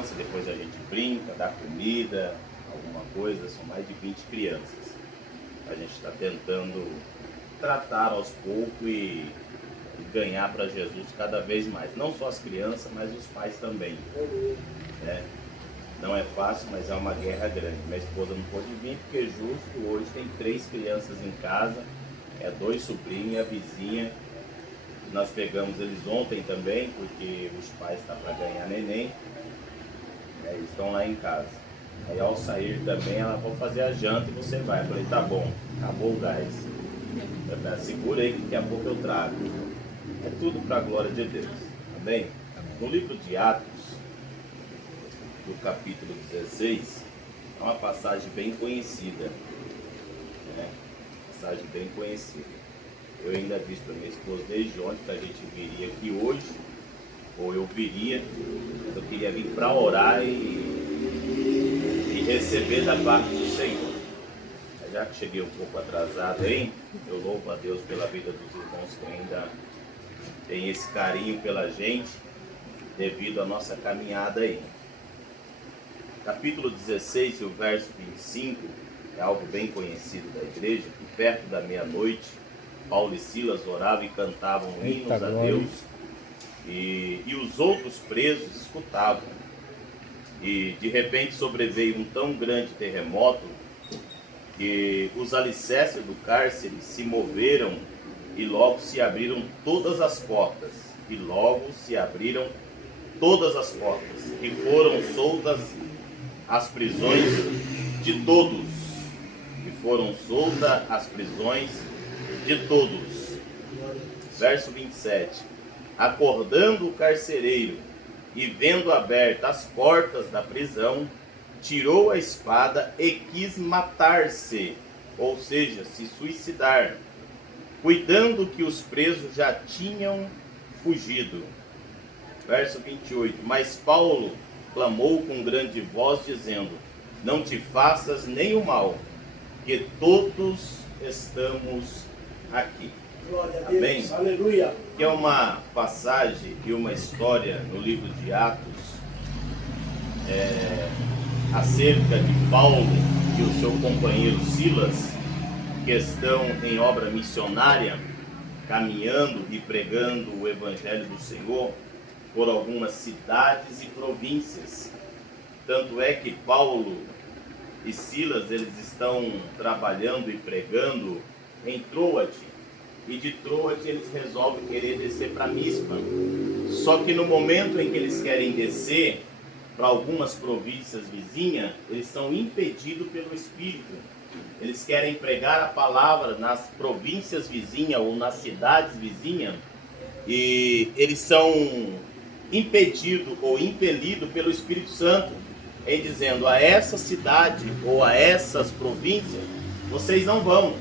criança, depois a gente brinca, dá comida, alguma coisa, são mais de 20 crianças. A gente está tentando tratar aos poucos e ganhar para Jesus cada vez mais. Não só as crianças, mas os pais também. Né? Não é fácil, mas é uma guerra grande. Minha esposa não pôde vir porque justo hoje tem 3 crianças em casa, 2 sobrinhos e a vizinha. Nós pegamos eles ontem também, porque os pais estão para ganhar neném. Eles estão lá em casa. Aí ao sair também, ela vai fazer a janta e você vai. Eu falei, tá bom, acabou o gás. Segura aí que daqui a pouco eu trago. É tudo para a glória de Deus. Amém? No livro de Atos, do capítulo 16, é uma passagem bem conhecida. Passagem bem conhecida. Eu ainda disse para minha esposa desde ontem que a gente viria aqui hoje, ou eu viria, mas eu queria vir para orar e receber da parte do Senhor. Já que cheguei um pouco atrasado aí, eu louvo a Deus pela vida dos irmãos que ainda tem esse carinho pela gente, devido à nossa caminhada aí. Capítulo 16, o verso 25, é algo bem conhecido da igreja, que perto da meia-noite, Paulo e Silas oravam e cantavam hinos a Deus, e os outros presos escutavam. E de repente sobreveio um tão grande terremoto que os alicerces do cárcere se moveram e logo se abriram todas as portas. E foram soltas as prisões de todos. Verso 27. Acordando o carcereiro e vendo abertas as portas da prisão, tirou a espada e quis matar-se, ou seja, se suicidar, cuidando que os presos já tinham fugido. Verso 28. Mas Paulo clamou com grande voz, dizendo: não te faças nenhum mal, que todos estamos aqui. Glória a Amém? Deus, aleluia. Que é uma passagem e uma história no livro de Atos, acerca de Paulo e o seu companheiro Silas, que estão em obra missionária, caminhando e pregando o Evangelho do Senhor por algumas cidades e províncias. Tanto é que Paulo e Silas, eles estão trabalhando e pregando em Troade, e de Troade eles resolvem querer descer para Mispa. Só que no momento em que eles querem descer para algumas províncias vizinhas, eles são impedidos pelo Espírito. Eles querem pregar a palavra nas províncias vizinhas ou nas cidades vizinhas, e eles são impedidos ou impelidos pelo Espírito Santo, em dizendo: a essa cidade ou a essas províncias vocês não vão.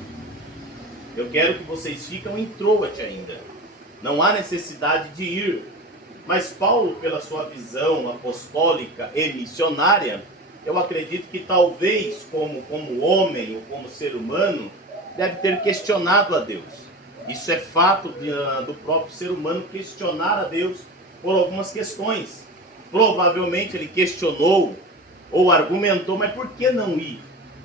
Eu quero que vocês fiquem em Troade ainda. Não há necessidade de ir. Mas Paulo, pela sua visão apostólica e missionária, eu acredito que talvez como homem ou como ser humano, deve ter questionado a Deus. Isso é fato do próprio ser humano questionar a Deus por algumas questões. Provavelmente ele questionou ou argumentou: mas por que não ir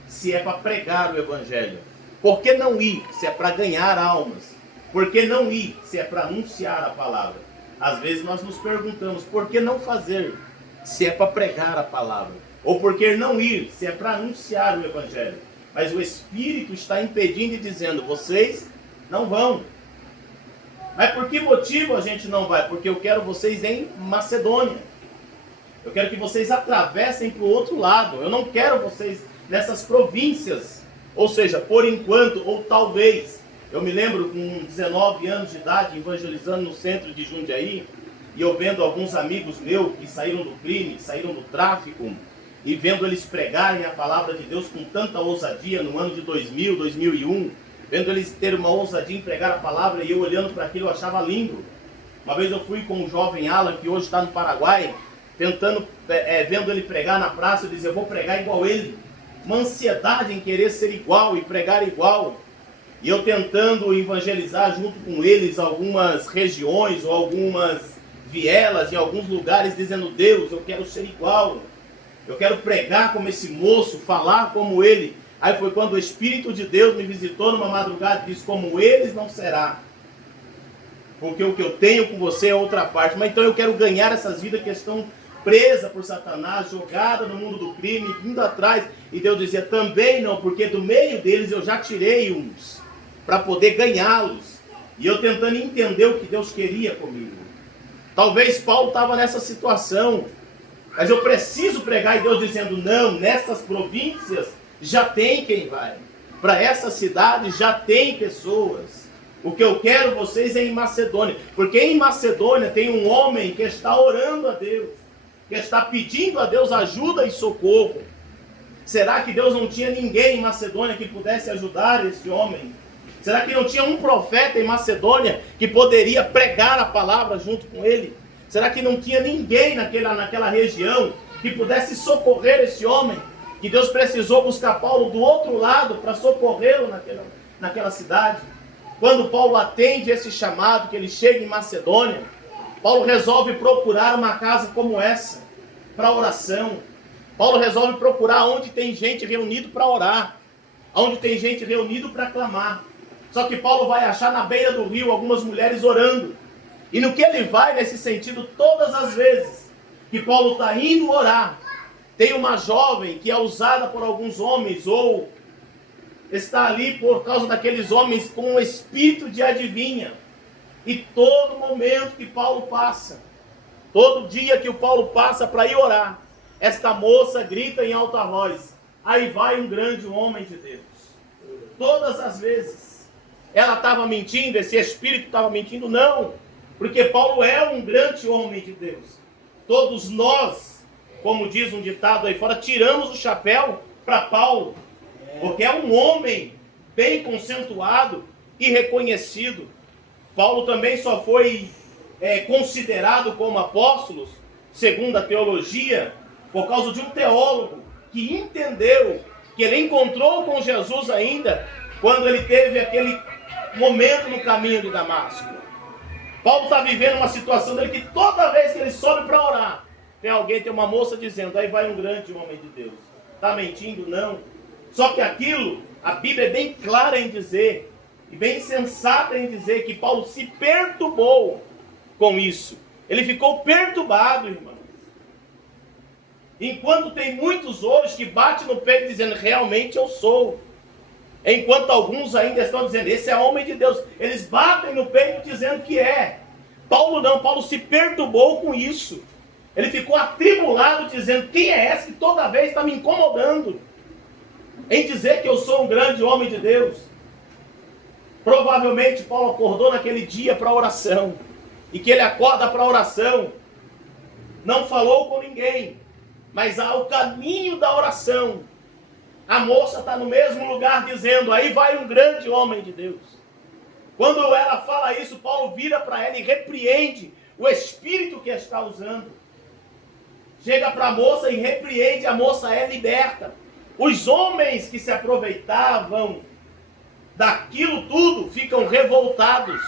se é para pregar o Evangelho? Por que não ir se é para ganhar almas? Por que não ir se é para anunciar a palavra? Às vezes nós nos perguntamos: por que não fazer se é para pregar a palavra? Ou por que não ir se é para anunciar o Evangelho? Mas o Espírito está impedindo e dizendo: vocês não vão. Mas por que motivo a gente não vai? Porque eu quero vocês em Macedônia. Eu quero que vocês atravessem para o outro lado. Eu não quero vocês nessas províncias. Ou seja, por enquanto, ou talvez. Eu me lembro com 19 anos de idade, evangelizando no centro de Jundiaí, e eu vendo alguns amigos meus que saíram do crime, que saíram do tráfico, e vendo eles pregarem a palavra de Deus com tanta ousadia no ano de 2000, 2001, vendo eles terem uma ousadia em pregar a palavra, e eu olhando para aquilo eu achava lindo. Uma vez eu fui com um jovem Alan, que hoje está no Paraguai, tentando, vendo ele pregar na praça, eu dizia: eu vou pregar igual ele. Uma ansiedade em querer ser igual e pregar igual. E eu tentando evangelizar junto com eles algumas regiões ou algumas vielas em alguns lugares dizendo: Deus, eu quero ser igual, eu quero pregar como esse moço, falar como ele. Aí foi quando o Espírito de Deus me visitou numa madrugada e disse: como eles não será, porque o que eu tenho com você é outra parte. Mas então eu quero ganhar essas vidas que estão presas por Satanás, jogadas no mundo do crime, vindo atrás. E Deus dizia: também não, porque do meio deles eu já tirei uns, para poder ganhá-los. E eu tentando entender o que Deus queria comigo. Talvez Paulo estava nessa situação, mas eu preciso pregar, e Deus dizendo: não, nessas províncias já tem quem vai, para essa cidade já tem pessoas. O que eu quero vocês é em Macedônia, porque em Macedônia tem um homem que está orando a Deus, que está pedindo a Deus ajuda e socorro. Será que Deus não tinha ninguém em Macedônia que pudesse ajudar esse homem? Será que não tinha um profeta em Macedônia que poderia pregar a palavra junto com ele? Será que não tinha ninguém naquela região que pudesse socorrer esse homem? Que Deus precisou buscar Paulo do outro lado para socorrê-lo naquela cidade. Quando Paulo atende esse chamado, que ele chega em Macedônia, Paulo resolve procurar uma casa como essa, para oração. Paulo resolve procurar onde tem gente reunida para orar, onde tem gente reunida para clamar. Só que Paulo vai achar na beira do rio algumas mulheres orando. E no que ele vai nesse sentido, todas as vezes que Paulo está indo orar, tem uma jovem que é usada por alguns homens, ou está ali por causa daqueles homens com um espírito de adivinha. E todo momento que Paulo passa, todo dia que o Paulo passa para ir orar, esta moça grita em alta voz: aí vai um grande homem de Deus. Todas as vezes. Ela estava mentindo, esse espírito estava mentindo? Não, porque Paulo é um grande homem de Deus. Todos nós, como diz um ditado aí fora, tiramos o chapéu para Paulo, porque é um homem bem conceituado e reconhecido. Paulo também só foi considerado como apóstolo, segundo a teologia, por causa de um teólogo que entendeu, que ele encontrou com Jesus ainda, quando ele teve aquele momento no caminho de Damasco. Paulo está vivendo uma situação dele que toda vez que ele sobe para orar, tem uma moça dizendo: aí vai um grande homem de Deus. Está mentindo? Não. Só que aquilo, a Bíblia é bem clara em dizer, e bem sensata em dizer, que Paulo se perturbou com isso. Ele ficou perturbado, irmãos. Enquanto tem muitos hoje que batem no peito dizendo: realmente eu sou. Enquanto alguns ainda estão dizendo: esse é homem de Deus. Eles batem no peito dizendo que é. Paulo não, Paulo se perturbou com isso. Ele ficou atribulado dizendo: quem é esse que toda vez está me incomodando em dizer que eu sou um grande homem de Deus? Provavelmente Paulo acordou naquele dia para oração. E que ele acorda para oração, não falou com ninguém, mas ao caminho da oração, a moça está no mesmo lugar dizendo: aí vai um grande homem de Deus. Quando ela fala isso, Paulo vira para ela e repreende o espírito que está usando. Chega para a moça e repreende, a moça é liberta. Os homens que se aproveitavam daquilo tudo ficam revoltados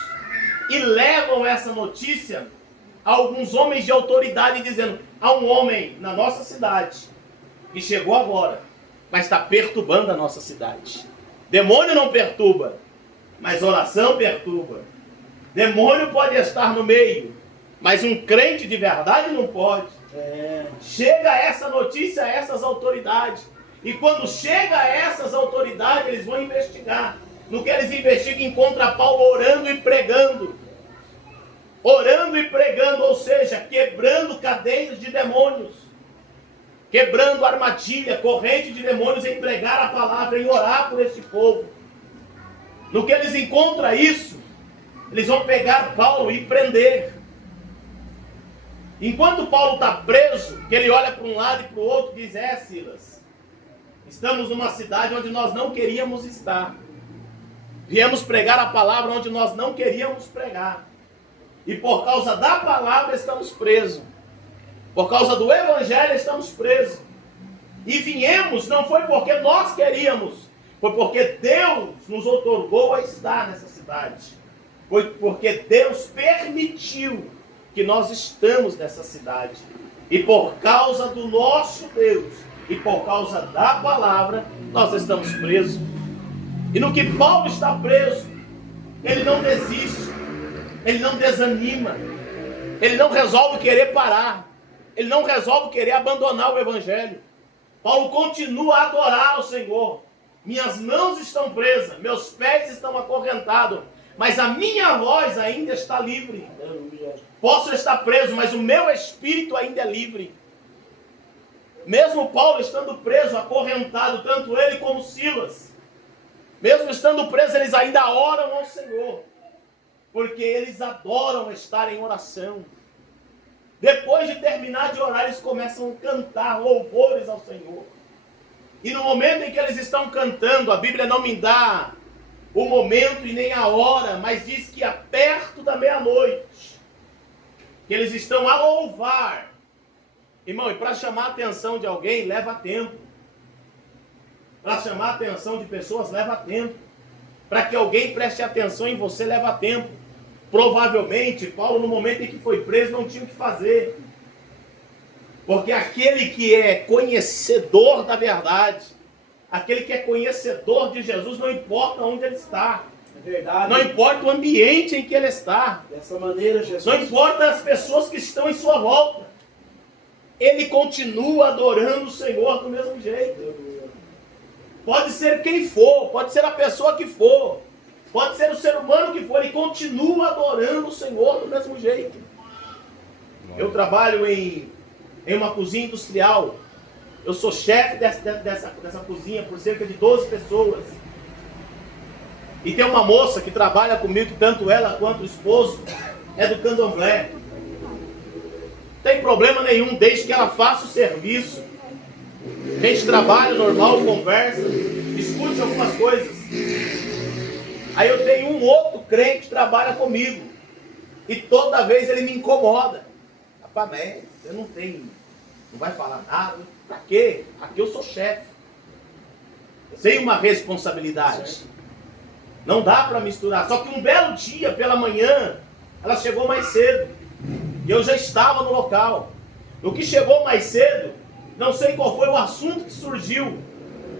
e levam essa notícia a alguns homens de autoridade, dizendo: há um homem na nossa cidade que chegou agora, mas está perturbando a nossa cidade. Demônio não perturba, mas oração perturba. Demônio pode estar no meio, mas um crente de verdade não pode. Chega essa notícia a essas autoridades. E quando chega a essas autoridades, eles vão investigar. No que eles investigam, encontra Paulo orando e pregando. Orando e pregando, ou seja, quebrando cadeias de demônios. Quebrando armadilha, corrente de demônios em pregar a palavra, em orar por este povo. No que eles encontram isso, eles vão pegar Paulo e prender. Enquanto Paulo está preso, que ele olha para um lado e para o outro e diz: Silas, estamos numa cidade onde nós não queríamos estar. Viemos pregar a palavra onde nós não queríamos pregar. E por causa da palavra estamos presos. Por causa do evangelho estamos presos. E viemos, não foi porque nós queríamos, foi porque Deus nos outorgou a estar nessa cidade. Foi porque Deus permitiu que nós estamos nessa cidade. E por causa do nosso Deus, e por causa da palavra, nós estamos presos. E no que Paulo está preso, ele não desiste, ele não desanima, ele não resolve querer parar, ele não resolve querer abandonar o Evangelho. Paulo continua a adorar ao Senhor. Minhas mãos estão presas, meus pés estão acorrentados, mas a minha voz ainda está livre. Posso estar preso, mas o meu espírito ainda é livre. Mesmo Paulo estando preso, acorrentado, tanto ele como Silas, mesmo estando presos, eles ainda oram ao Senhor, porque eles adoram estar em oração. Depois de terminar de orar, eles começam a cantar louvores ao Senhor. E no momento em que eles estão cantando, a Bíblia não me dá o momento e nem a hora, mas diz que perto da meia-noite, que eles estão a louvar. Irmão, e para chamar a atenção de alguém, leva tempo. Para chamar a atenção de pessoas, leva tempo. Para que alguém preste atenção em você, leva tempo. Provavelmente, Paulo, no momento em que foi preso, não tinha o que fazer. Porque aquele que é conhecedor da verdade, aquele que é conhecedor de Jesus, não importa onde ele está. É verdade. Não importa o ambiente em que ele está. Dessa maneira, Jesus. Não importa as pessoas que estão em sua volta. Ele continua adorando o Senhor do mesmo jeito. Pode ser quem for, pode ser a pessoa que for, pode ser o ser humano que for, ele continua adorando o Senhor do mesmo jeito. Eu trabalho em uma cozinha industrial. Eu sou chefe dessa cozinha por cerca de 12 pessoas. E tem uma moça que trabalha comigo, que tanto ela quanto o esposo é do candomblé. Não tem problema nenhum, desde que ela faça o serviço. A gente trabalha normal, conversa, discute algumas coisas. Aí eu tenho um outro crente que trabalha comigo. E toda vez ele me incomoda. Rapaz, mas você não vai falar nada. Pra quê? Aqui eu sou chefe. Eu tenho uma responsabilidade. Não dá para misturar. Só que um belo dia, pela manhã, ela chegou mais cedo. E eu já estava no local. O que chegou mais cedo, não sei qual foi o assunto que surgiu.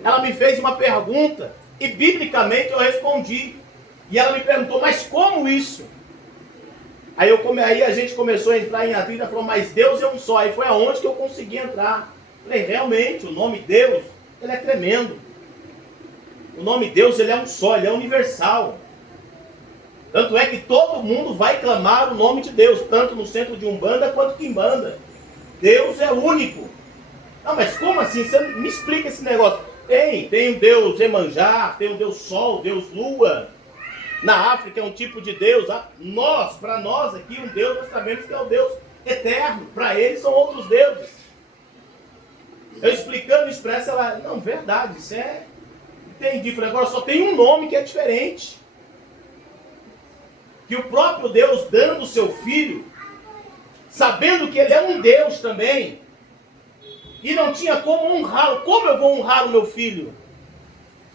Ela me fez uma pergunta e biblicamente eu respondi. E ela me perguntou, mas como isso? Aí a gente começou a entrar em atrito, ela falou, mas Deus é um só. Aí foi aonde que eu consegui entrar. Falei, realmente, o nome Deus, ele é tremendo. O nome Deus, ele é um só, ele é universal. Tanto é que todo mundo vai clamar o nome de Deus, tanto no centro de Umbanda quanto Quimbanda. Deus é único. Não, mas como assim? Você me explica esse negócio. Tem o Deus Emanjá, tem o Deus Sol, Deus Lua. Na África é um tipo de Deus. Para nós aqui, um Deus, nós sabemos que é o Deus eterno. Para eles são outros deuses. Eu explicando isso para ela, não, verdade, isso é... Entendi, falei, agora só tem um nome que é diferente. Que o próprio Deus dando o seu filho, sabendo que ele é um Deus também, e não tinha como honrá-lo. Como eu vou honrar o meu filho?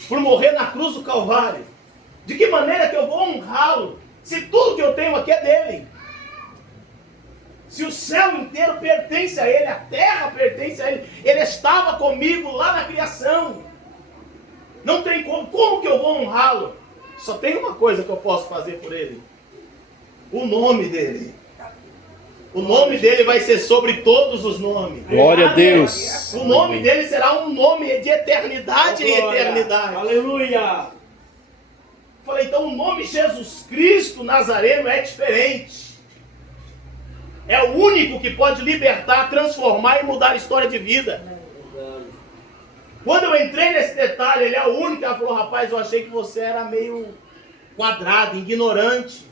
Por morrer na cruz do Calvário. De que maneira que eu vou honrá-lo? Se tudo que eu tenho aqui é dele. Se o céu inteiro pertence a ele, a terra pertence a ele. Ele estava comigo lá na criação. Não tem como. Como que eu vou honrá-lo? Só tem uma coisa que eu posso fazer por ele. O nome dele. O nome dele vai ser sobre todos os nomes. Glória a Deus. O nome dele será um nome de eternidade em eternidade. Aleluia. Falei, então o nome Jesus Cristo Nazareno é diferente. É o único que pode libertar, transformar e mudar a história de vida. Quando eu entrei nesse detalhe, ele é o único. Ela falou, rapaz, eu achei que você era meio quadrado, ignorante.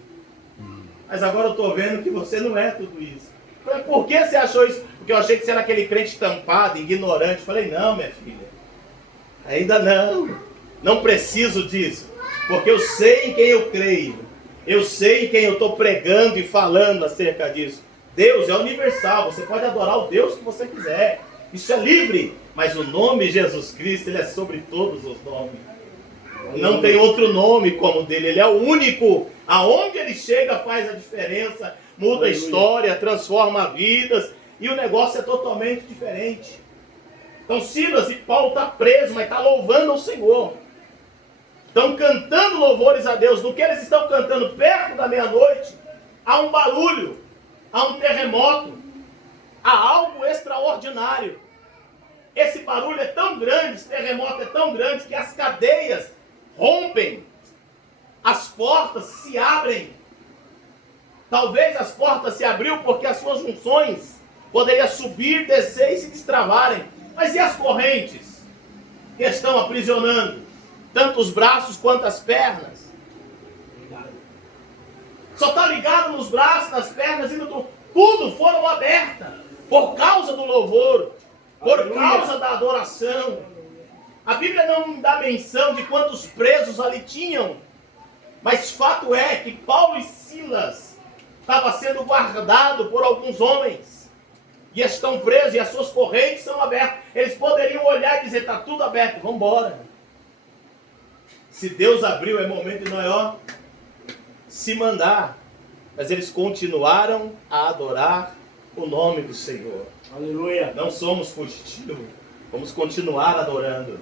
Mas agora eu estou vendo que você não é tudo isso. Falei, por que você achou isso? Porque eu achei que você era aquele crente tampado, ignorante. Falei, não, minha filha. Ainda não. Não preciso disso. Porque eu sei em quem eu creio. Eu sei em quem eu estou pregando e falando acerca disso. Deus é universal. Você pode adorar o Deus que você quiser. Isso é livre. Mas o nome Jesus Cristo, ele é sobre todos os nomes. Não tem outro nome como o dele. Ele é o único. Aonde ele chega faz a diferença. muda a Aleluia. história, transforma vidas, e o negócio é totalmente diferente. Então Silas e Paulo estão presos, mas estão louvando ao Senhor. Estão cantando louvores a Deus. No que eles estão cantando perto da meia-noite, há um barulho, há um terremoto, há algo extraordinário. Esse barulho é tão grande, esse terremoto é tão grande, que as cadeias rompem, as portas se abrem. Talvez as portas se abriu porque as suas funções poderiam subir, descer e se destravarem. Mas e as correntes que estão aprisionando tanto os braços quanto as pernas? Só está ligado nos braços, nas pernas e no tudo foram abertas por causa do louvor, por Aleluia. causa da adoração. A Bíblia não dá menção de quantos presos ali tinham, mas fato é que Paulo e Silas estavam sendo guardados por alguns homens e estão presos e as suas correntes são abertas. Eles poderiam olhar e dizer: está tudo aberto, vamos embora. Se Deus abriu, é momento de nós se mandar. Mas eles continuaram a adorar o nome do Senhor. Aleluia. Não somos fugitivos. Vamos continuar adorando.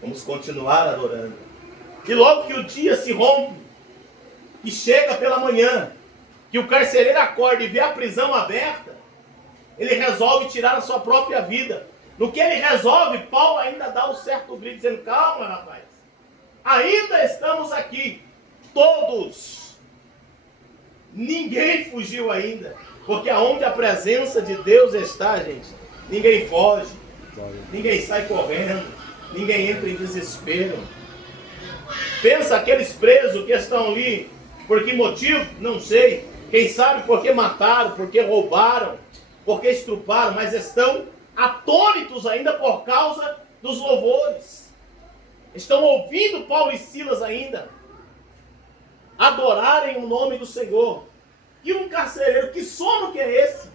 Vamos continuar adorando. E logo que o dia se rompe, e chega pela manhã, que o carcereiro acorda e vê a prisão aberta, ele resolve tirar a sua própria vida. No que ele resolve, Paulo ainda dá um certo grito, dizendo: calma, rapaz, ainda estamos aqui, todos. Ninguém fugiu ainda, porque aonde a presença de Deus está, gente, ninguém foge, ninguém sai correndo, ninguém entra em desespero. Pensa aqueles presos que estão ali, por que motivo? Não sei. Quem sabe porque mataram, porque roubaram, porque estruparam, mas estão atônitos ainda por causa dos louvores. Estão ouvindo Paulo e Silas ainda adorarem o nome do Senhor. E um carcereiro, que sono que é esse?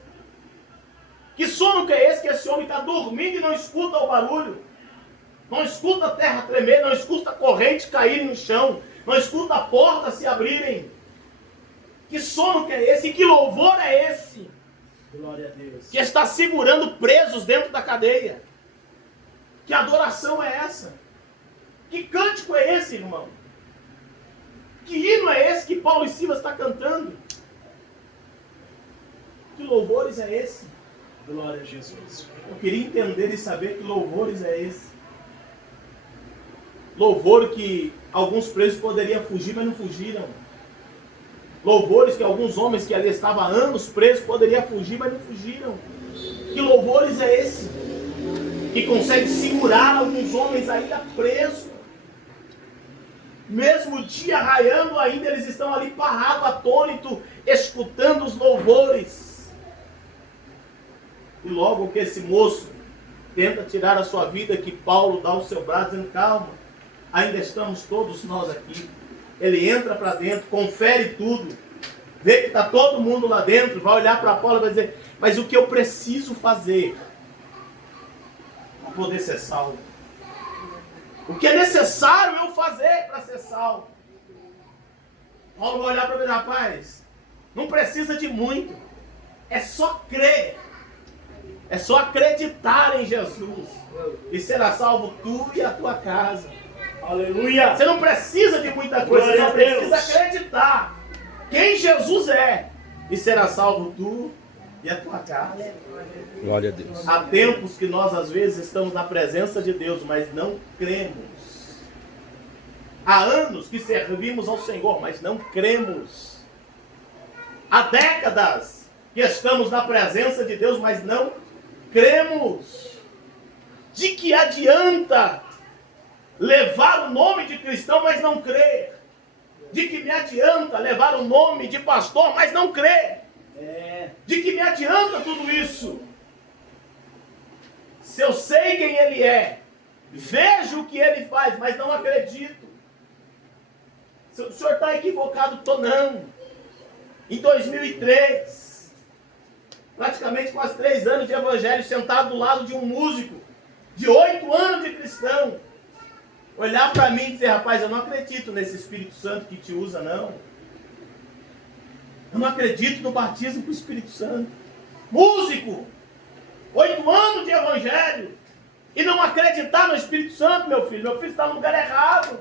Que sono que é esse? Que esse homem está dormindo e não escuta o barulho, não escuta a terra tremer, não escuta a corrente cair no chão, não escuta a porta se abrirem. Que sono que é esse? E que louvor é esse? Glória a Deus. Que está segurando presos dentro da cadeia. Que adoração é essa? Que cântico é esse, irmão? Que hino é esse que Paulo e Silas estão cantando? Que louvores é esse? Glória a Jesus. Eu queria entender e saber que louvores é esse. Louvor que alguns presos poderiam fugir, mas não fugiram. Louvores que alguns homens que ali estavam há anos presos poderiam fugir, mas não fugiram. Que louvores é esse? Que consegue segurar alguns homens ainda presos. Mesmo o dia raiando ainda, eles estão ali parados, atônitos, escutando os louvores. E logo que esse moço tenta tirar a sua vida, que Paulo dá o seu braço dizendo: calma, ainda estamos todos nós aqui. Ele entra para dentro, confere tudo, vê que está todo mundo lá dentro, vai olhar para Paulo e vai dizer: mas o que eu preciso fazer para poder ser salvo? O que é necessário eu fazer para ser salvo? Paulo vai olhar para ele: rapaz, não precisa de muito, é só crer, é só acreditar em Jesus, e será salvo tu e a tua casa. Aleluia. Você não precisa de muita coisa, você Glória só a Deus. precisa acreditar quem Jesus é, e será salvo tu e a tua casa. Glória a Deus. Há tempos que nós às vezes estamos na presença de Deus, mas não cremos. Há anos que servimos ao Senhor, mas não cremos. Há décadas que estamos na presença de Deus, mas não cremos. De que adianta levar o nome de cristão, mas não crer? De que me adianta levar o nome de pastor, mas não crer? De que me adianta tudo isso? Se eu sei quem ele é, vejo o que ele faz, mas não acredito. Se o senhor está equivocado, estou não. Em 2003, praticamente quase 3 anos de evangelho, sentado do lado de um músico de 8 anos de cristão, olhar para mim e dizer: rapaz, eu não acredito nesse Espírito Santo que te usa, não. Eu não acredito no batismo com o Espírito Santo. Músico, 8 anos de evangelho, e não acreditar no Espírito Santo, meu filho está no lugar errado.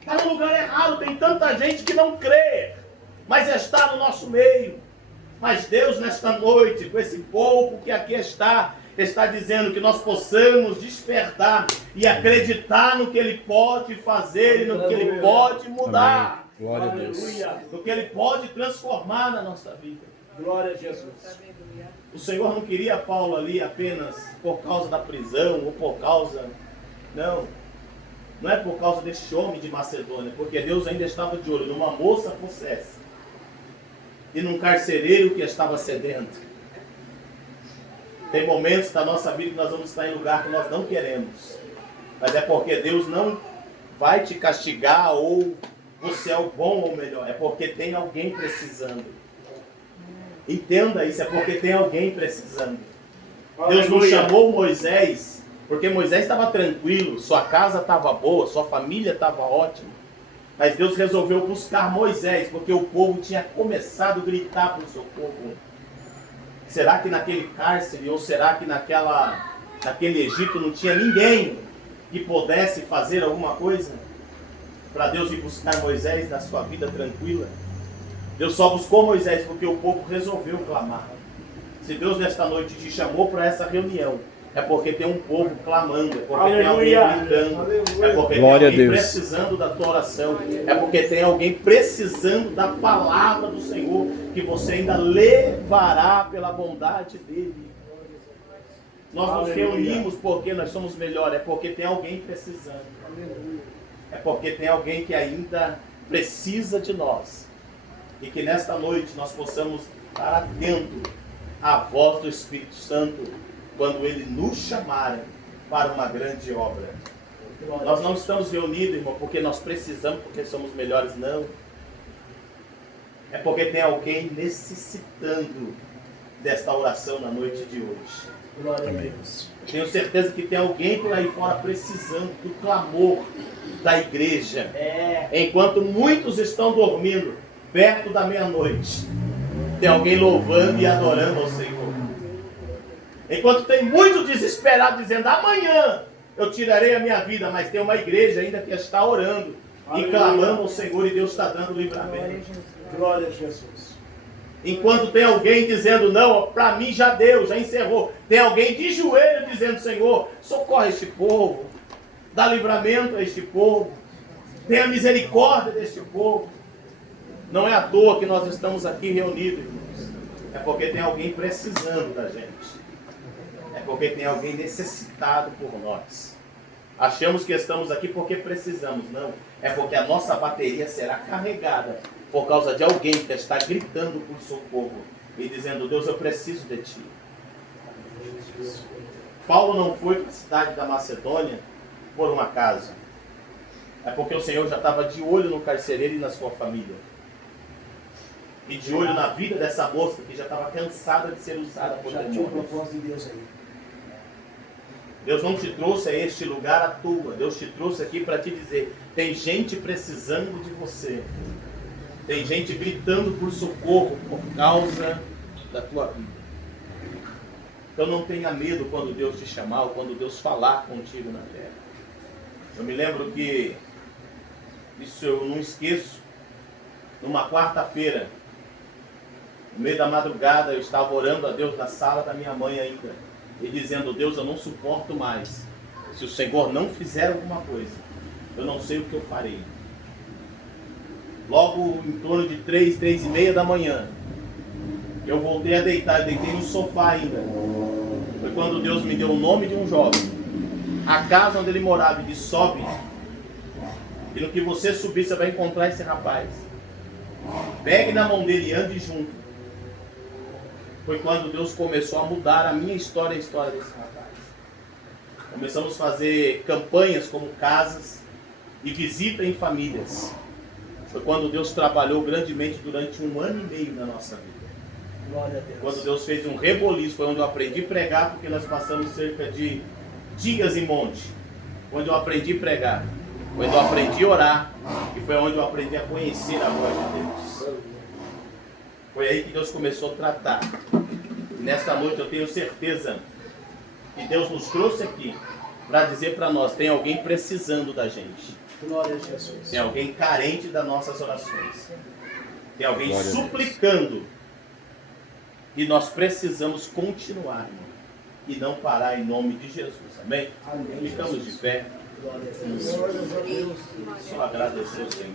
Está no lugar errado. Tem tanta gente que não crê, mas está no nosso meio. Mas Deus, nesta noite, com esse povo que aqui está dizendo que nós possamos despertar e acreditar no que Ele pode fazer e no que Ele pode mudar. Amém. Glória a Deus. No que Ele pode transformar na nossa vida. Glória a Jesus. O Senhor não queria Paulo ali apenas por causa da prisão ou por causa... Não é por causa deste homem de Macedônia, porque Deus ainda estava de olho numa moça possessa e num carcereiro que estava sedento. Tem momentos da nossa vida que nós vamos estar em lugar que nós não queremos, mas é porque Deus não vai te castigar ou você é o bom ou melhor, é porque tem alguém precisando. Entenda isso, é porque tem alguém precisando. Deus não chamou Moisés porque Moisés estava tranquilo, sua casa estava boa, sua família estava ótima. Mas Deus resolveu buscar Moisés porque o povo tinha começado a gritar por socorro. Será que naquele cárcere ou será que naquele Egito não tinha ninguém que pudesse fazer alguma coisa para Deus ir buscar Moisés na sua vida tranquila? Deus só buscou Moisés porque o povo resolveu clamar. Se Deus nesta noite te chamou para essa reunião, é porque tem um povo clamando, é porque tem alguém gritando, é porque tem alguém precisando da tua oração, é porque tem alguém precisando da palavra do Senhor, que você ainda levará pela bondade dEle. Nós nos reunimos porque nós somos melhores, é porque tem alguém precisando, é porque tem alguém que ainda precisa de nós, e que nesta noite nós possamos estar atentos à voz do Espírito Santo, quando Ele nos chamar para uma grande obra. Nós não estamos reunidos, irmão, porque nós precisamos, porque somos melhores, não. É porque tem alguém necessitando desta oração na noite de hoje. Glória a Deus. Tenho certeza que tem alguém por aí fora precisando do clamor da igreja. Enquanto muitos estão dormindo, perto da meia-noite, tem alguém louvando e adorando ao Senhor. Enquanto tem muito desesperado dizendo, amanhã eu tirarei a minha vida, mas tem uma igreja ainda que está orando e clamando ao Senhor, e Deus está dando livramento. Glória a Jesus. Enquanto tem alguém dizendo, não, para mim já deu, já encerrou. Tem alguém de joelho dizendo, Senhor, socorre este povo, dá livramento a este povo, tenha misericórdia deste povo. Não é à toa que nós estamos aqui reunidos, irmãos. É porque tem alguém precisando da gente. É porque tem alguém necessitado por nós. Achamos que estamos aqui porque precisamos. Não. É porque a nossa bateria será carregada por causa de alguém que está gritando por socorro e dizendo, Deus, eu preciso de Ti. Paulo não foi para a cidade da Macedônia por um acaso. É porque o Senhor já estava de olho no carcereiro e na sua família. E de olho na vida dessa moça que já estava cansada de ser usada por demônios. Deus não te trouxe a este lugar à toa. Deus te trouxe aqui para te dizer, tem gente precisando de você. Tem gente gritando por socorro por causa da tua vida. Então não tenha medo quando Deus te chamar ou quando Deus falar contigo na terra. Eu me lembro que, isso eu não esqueço, numa quarta-feira, no meio da madrugada, eu estava orando a Deus na sala da minha mãe ainda. E dizendo, Deus, eu não suporto mais. Se o Senhor não fizer alguma coisa, eu não sei o que eu farei. Logo em torno de 3, 3:30 da manhã, eu voltei a deitar, eu deitei no sofá ainda. Foi quando Deus me deu o nome de um jovem. A casa onde ele morava, ele sobe. E no que você subir, você vai encontrar esse rapaz. Pegue na mão dele e ande junto. Foi quando Deus começou a mudar a minha história e a história desse rapaz. Começamos a fazer campanhas como casas e visita em famílias. Foi quando Deus trabalhou grandemente durante 1 ano e meio na nossa vida. Glória a Deus. Quando Deus fez um reboliço, foi onde eu aprendi a pregar, porque nós passamos cerca de dias em monte, onde eu aprendi a pregar. Foi onde eu aprendi a orar. E foi onde eu aprendi a conhecer a voz de Deus. Foi aí que Deus começou a tratar. E nesta noite eu tenho certeza que Deus nos trouxe aqui para dizer para nós, tem alguém precisando da gente. Glória a Jesus. Tem alguém carente das nossas orações. Tem alguém suplicando. E nós precisamos continuar, irmão, e não parar em nome de Jesus. Amém? Amém. Ficamos de pé. Glória a Deus. Só agradecer ao Senhor.